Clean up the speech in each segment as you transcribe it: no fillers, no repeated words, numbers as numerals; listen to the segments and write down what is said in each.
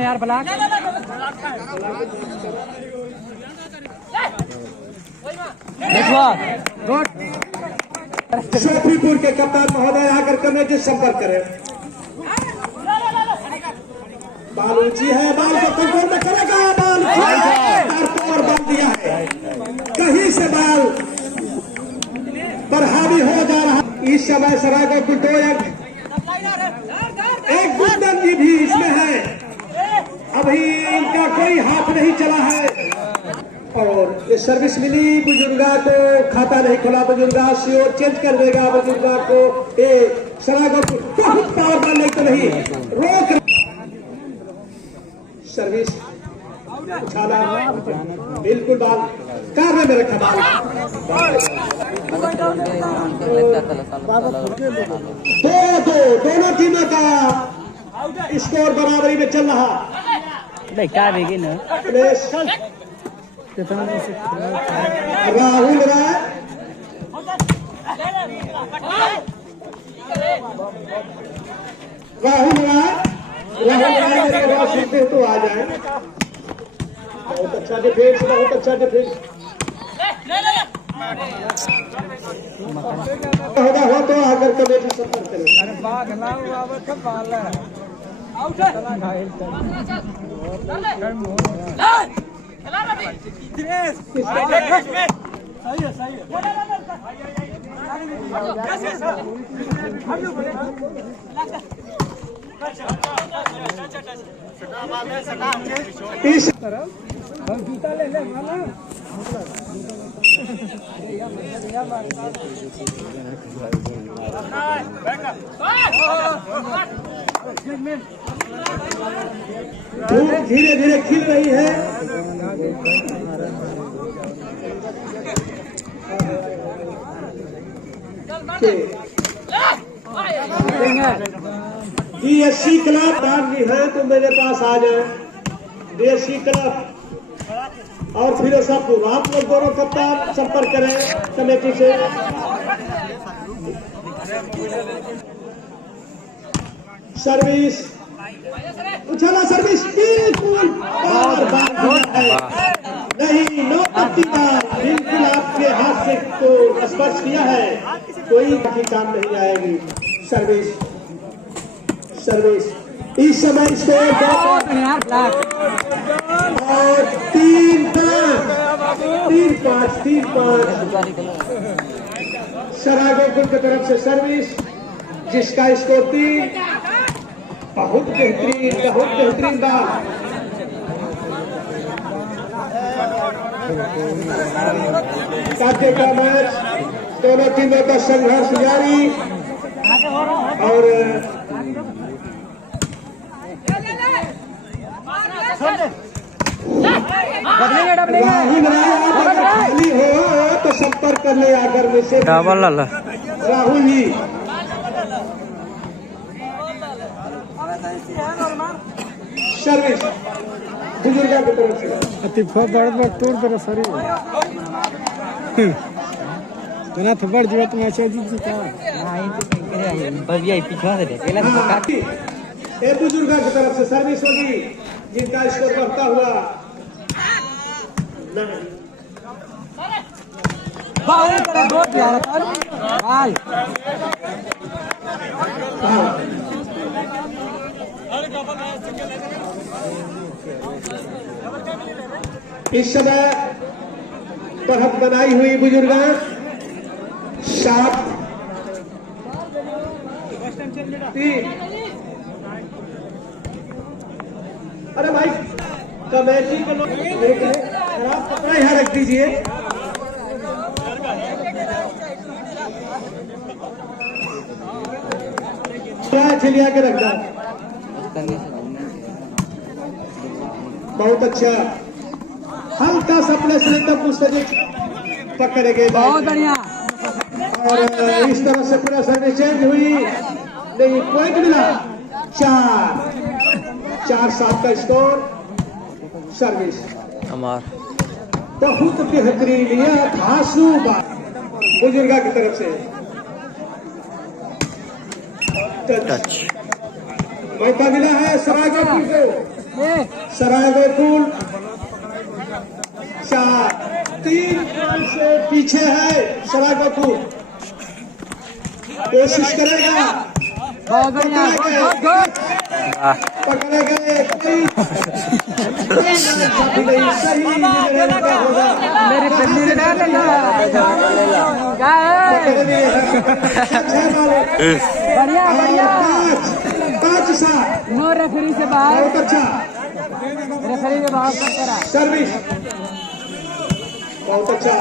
यार ब्लॉक शोफीपुर के कप्तान महोदय आकर कमेटी संपर्क करें। बाल ऊंची है, बाल को कंट्रोल में करेगा, बाल और बाल दिया है, कहीं से बाल पर हावी हो जा रहा। इस समय सराय को दो एक गुंडन भी इसमें है, अभी इनका कोई हाथ नहीं चला है। और ये सर्विस मिली बुजुर्गा को, खाता नहीं खुला बुजुर्गा, श्योर चेंज कर देगा बुजुर्गा को। ये सराय को बहुत पावर डालने तो नहीं रोक, सर्विस उछाला, बिल्कुल बाल कार में रखा बाल। दोनों टीमों का स्कोर बराबरी में चल रहा। राहुल राय सुनते तो आ जाए। बहुत अच्छा डिफेंस, बहुत अच्छा डिफेंस हो तो आकर कमेटी संपर्क करें। इस तरफ जूता ले ले धूप धीरे धीरे खिल रही है। DSC क्लब दान भी है तो मेरे पास आ जाए। DSC क्लब और फिलोसॉफी, आप लोग दोनों कप्तान संपर्क करें कमेटी से। सर्विस उछाला, सर्विस बिल्कुल नहीं, नो पत्तीदार, बिल्कुल आपके हाथ से तो स्पर्श किया है, कोई काम नहीं आएगी। सर्विस सर्विस इस समय स्कोर और 3-5 सरागो कुल की तरफ से सर्विस, जिसका स्कोर 3। बहुत बेहतरीन बात। का मैच, दोनों टीमों का संघर्ष जारी। और राहुल खाली हो तो संपर्क कर ले आकर में से राहुल जी। सर्विस बुजुर्गा की तरफ से बड़ तोड़ तरह सरी तना थप्पड़ दिया तो मैच जीत का ए बुजुर्गा की तरफ से सर्विस होगी, जिनका स्कोर बढ़ता हुआ इस समय बढ़त बनाई हुई बुजुर्गा 7-3। अरे भाई कमेटी के लोग खराब कपड़ा यहाँ रख दीजिए। छिलिया के रखना, बहुत अच्छा। हल्का सा प्लेसमेंट पुस्तक पकड़ेंगे, बहुत बढ़िया। और इस तरह से पूरा सर्विस चेंज हुई, नहीं पॉइंट मिला। 4-7 का स्कोर। सर्विस बहुत बेहतरीन, यह धांसू बात बुजुर्गा की तरफ से। टच मौका मिला है सराय को। सराय गोकुल 4-3 रन से पीछे है सराय गोकुल। कोशिश करेगा, पकड़े गए बढ़िया बढ़िया 5-7 नो रेफरी से बाहर, बहुत अच्छा रेफरी के बाहर कर करा सर्विस, बहुत अच्छा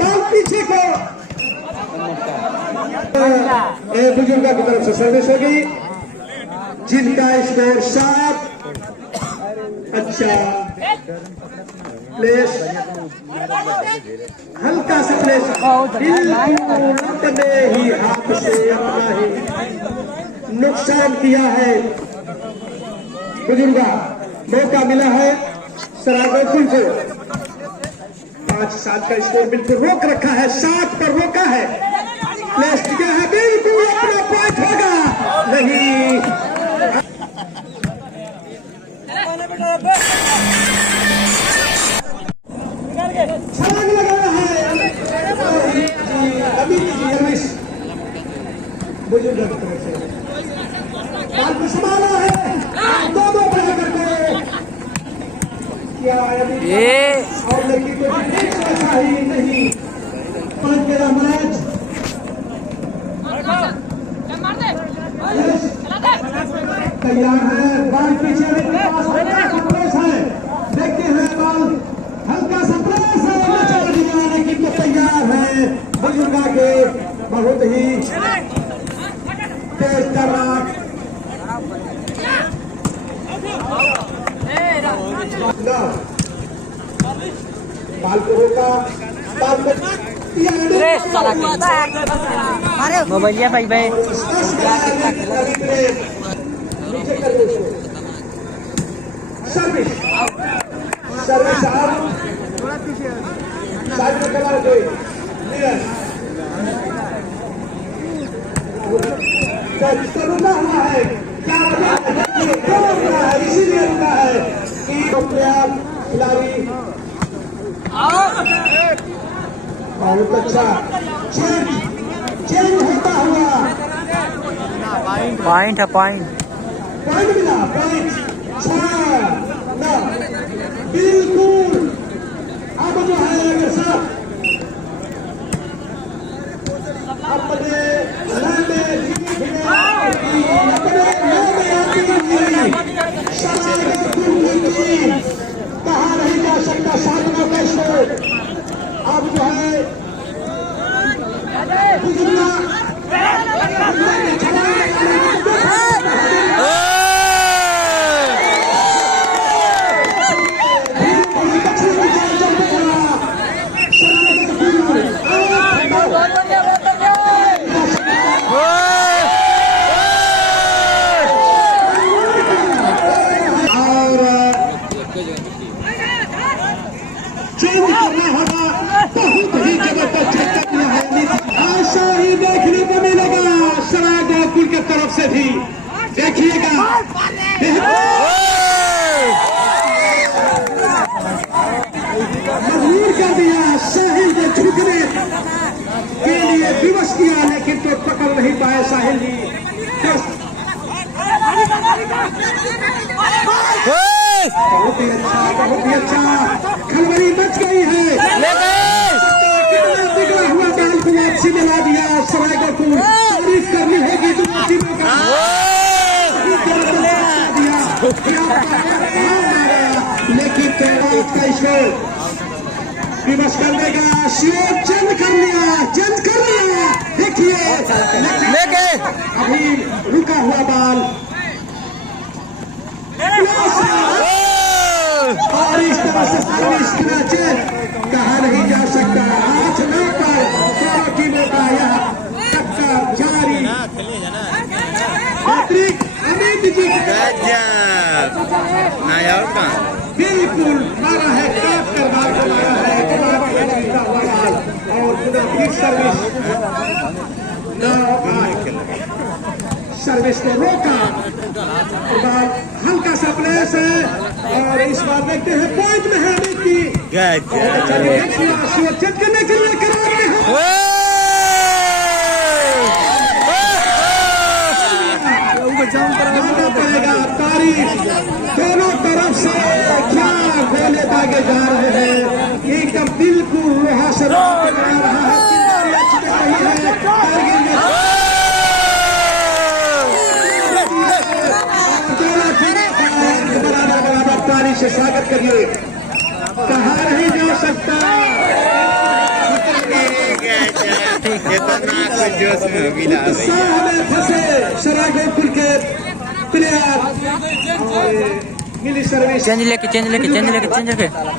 बॉल पीछे को बुजुर्ग की तरफ से सर्विस हो गई, जिनका स्कोर 7। अच्छा प्लेस, हल्का सा प्लेस, अपने ही हाथ से अपना ही नुकसान किया है बुजुर्गा। मौका मिला है सराय गोकुल को। 5-7 का स्कोर बिल्कुल रोक रखा है, 7 पर रोका है। प्लेस क्या है, बिल्कुल अपना पॉइंट होगा नहीं। छलांग लगाया है अमित जी सर्विस बुजुर्ग की तरफ से, बाल को संभाला है दोनों प्लेयर को। क्या और लड़की को ऐसा ही नहीं, 5 मेरा मैच तैयार है। बॉल पीछे हल्का सा प्रेस है, देखते हैं बॉल हल्का सा प्रेस है, चल दिया लेकिन तो तैयार है बुजुर्गा के, बहुत ही तेज तर्रार। बाल को रोका, बाल को मोबाइलिया भाई भाई सर्विस सर्विस साइड में कमा रहे रुका हुआ है, क्या वजह है, इसीलिए रुका है कि खिलाड़ी बहुत अच्छा चेंज होता हुआ पॉइंट है, पॉइंट मिला, पॉइंट 6 बिल्कुल। अब जो है अगर साहब अपने कहा नहीं जा सकता, 7 का स्कोर। अब जो है चेंज करना होगा, बहुत ही जबरदस्त झटका दिया है। ऐसा ही देखने को मिलेगा सराय गोकुल की तरफ से भी, देखिएगा मजबूर कर दिया साहिल को झुकने के लिए, विवश किया लेकिन तो पकड़ नहीं पाए साहिल जी। बहुत ही अच्छा खलबली मच गई है, बिगड़ा हुआ बाल को वापसी मिला दिया सराय गोकुल। तारीफ करनी होगी दोनों टीमों का, लेकिन आज का स्कोर विवश कर देगा। श्योर चेंज कर लिया देखिए, अभी रुका हुआ बाल और इस तरह से सर्विस कहा नहीं जा सकता। 8-9 पर दोनों टीमों का यह टक्कर जारी। हैट्रिक अमित जी बिल्कुल मारा है, काट कर बाल को मारा है, और फिर सर्विस सर्विस को रोका, हल्का सा प्ले रेस है और इस बार देखते हैं पॉइंट में है अमित की चेक करने के लिए करार में है मानना पड़ेगा तारीफ दोनों तरफ से क्या गोले दागे जा रहे हैं एकदम बिल्कुल लोहा से रोक के आ रहा है बराबर तारीफ से स्वागत करिए कहा नहीं जा सकता उत्साह में फंसे सराय गोकुल के प्लेयर और मिली सर्विस चेंज लेके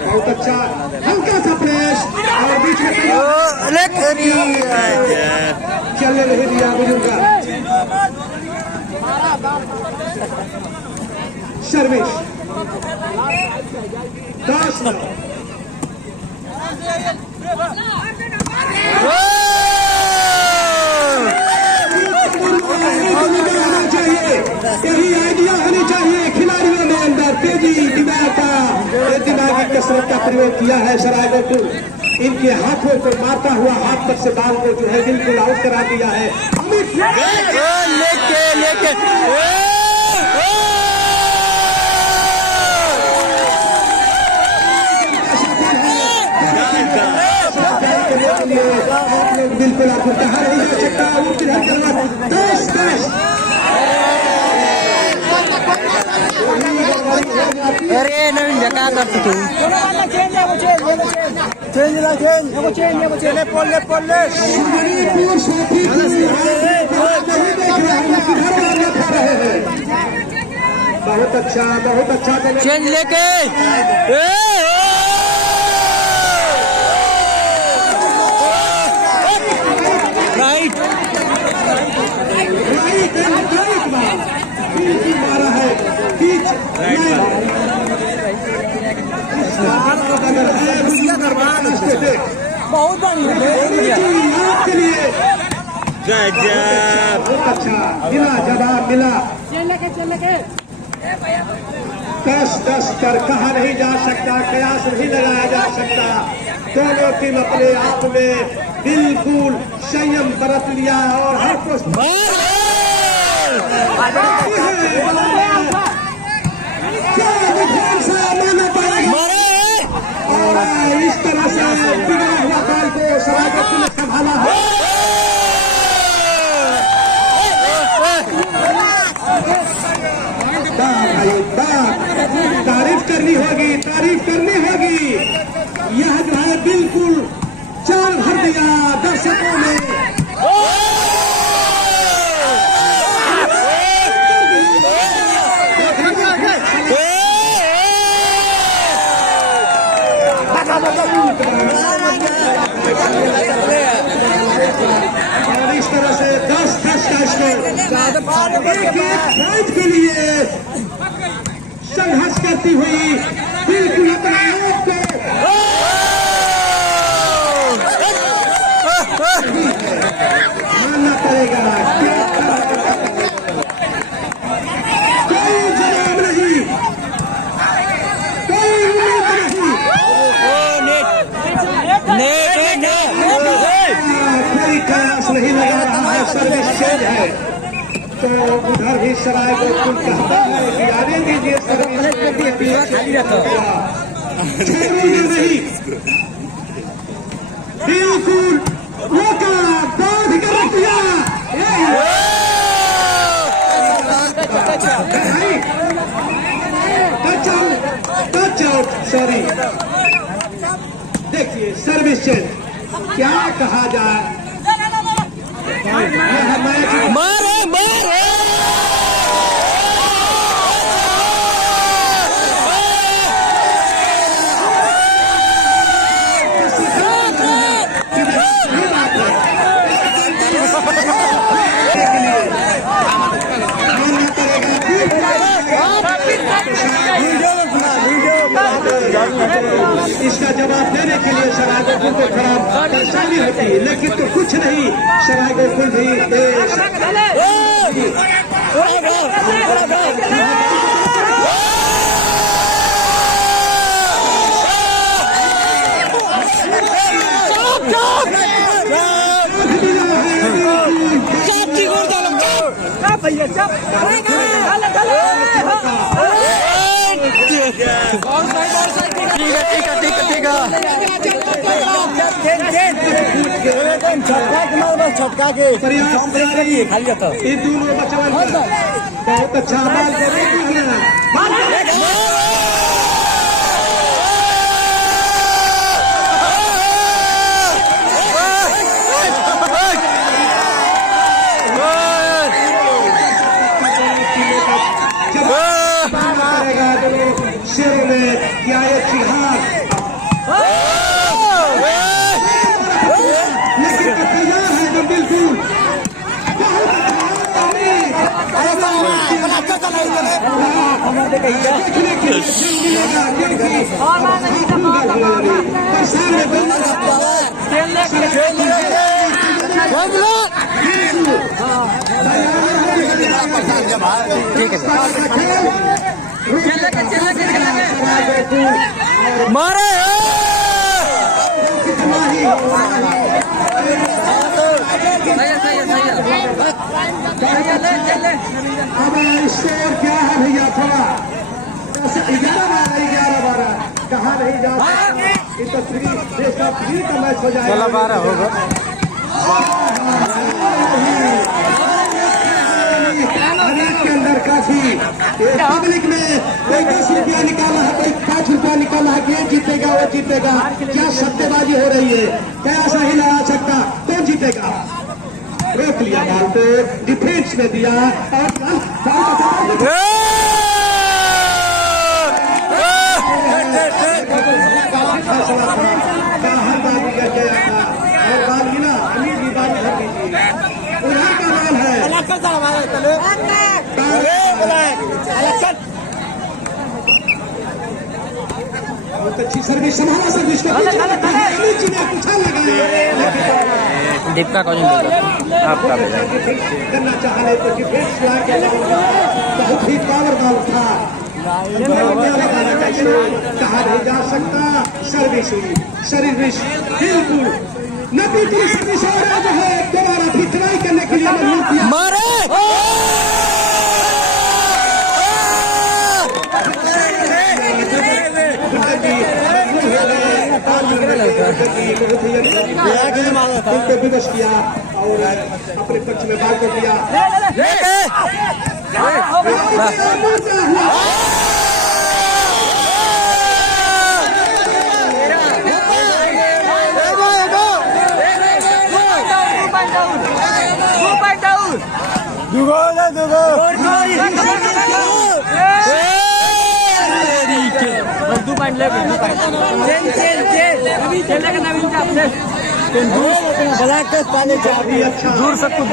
बहुत अच्छा हल्का सा प्रेस और बीच में चलने नहीं दिया बुजुर्ग सर्विस 10 यही आइडिया होनी चाहिए खिलाड़ियों में अंदर तेजी दिमागी कसरत का प्रयोग किया है सराय गोकुल इनके हाथों को मारता हुआ हाथ पर से बाल को जो है बिल्कुल आउट करा दिया है लेके आप लोग बिल्कुल आपको कहा नहीं जा सकता वो किधर करना 10 अरे नवीन क्या करती तू बहुत अच्छा चेंज लेके राइट मारा है बीच बहुत बढ़िया के लिए बहुत अच्छा मिला जवाब मिला 10 कर कहा नहीं जा सकता कयास नहीं लगाया जा सकता दोनों टीम अपने आप में बिल्कुल संयम बरत लिया और हर और इस तरह से बिगड़ा हुआ बॉल को सराय गोकुल ने संभाला है तारीफ करनी होगी यह जो है बिल्कुल चाल भर दिया दर्शकों ने और इस तरह से 10 का स्कोर एक पॉइंट के लिए संघर्ष करती हुई बिल्कुल अपने आप को मानना पड़ेगा कोई जवाब नहीं कोई उम्मीद नहीं कोई कयास नहीं लगा रहा है सर्विस चेंज है तो उधर भी सराय गोकुल कहता है कि आने दीजिए सर्विस नहीं बिल्कुल मौका बांध कर रख दिया टच आउट सॉरी देखिए सर्विस चेंज क्या कहा जाए मारे इसका जवाब देने के लिए सराय गोकुल को खराब परेशानी होती है लेकिन तो कुछ नहीं सराय गोकुल भी देश छटका के खाली जाता ये दोनों बचवन बहुत अच्छा बाल कर रहे शेरों में क्या ये चिहार लेकिन तैयार है तो बिल्कुल देखने के लिए मिलेगा क्योंकि सामने ठीक है मारे अब स्कोर क्या है भैया थोड़ा 11-12 कहाँ नहीं जा सकते इस तो देश का फ्री का मैच हो जाएगा 12 होगा के अंदर काफी पब्लिक ने कोई 10 रुपया निकाला है कोई 5 रुपया निकाला है ये जीतेगा वो जीतेगा क्या सट्टेबाजी हो रही है क्या ऐसा ही लगा सकता कौन जीतेगा रोक लिया बॉल को डिफेंस में दिया हर बाजी कर गया था और बाल गिना अमीर भी बाजी कर दीजिए उधर का बॉल है बहुत अच्छी सर्विस संभाला सर्विस को दीप का कौन आपका करना चाहे तो डिफेंस बहुत ही पावर बॉल था कहा नहीं जा सकता सर्विस बिल्कुल नतीजे सर्विस जो है दोबारा फिर ट्राई करने के लिए मारे विवश किया और अपने पक्ष में बात कर दिया दूर से कुछ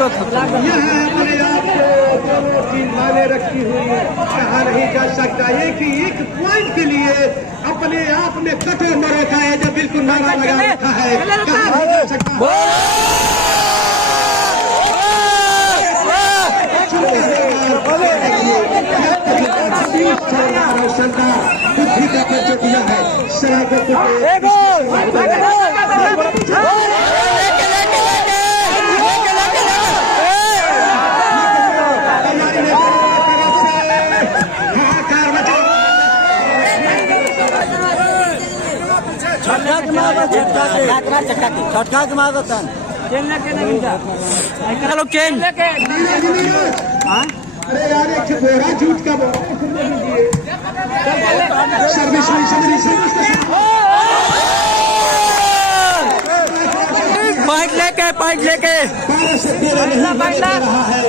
यह है अपने आप को दोनों टीम माने रखी हुई कहा नहीं जा सकता ये कि एक पॉइंट के लिए अपने आप में कठोर न रखा है जब बिल्कुल नारा लगा रखा है कहा नहीं जा सकता बुद्धि का परिचय दिया है शरारत छटका के मार देता चलो केन अरे यार एक बोरा झूठ का सर्विस पॉइंट लेके 12 से 13 नहीं रहा है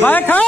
बैठा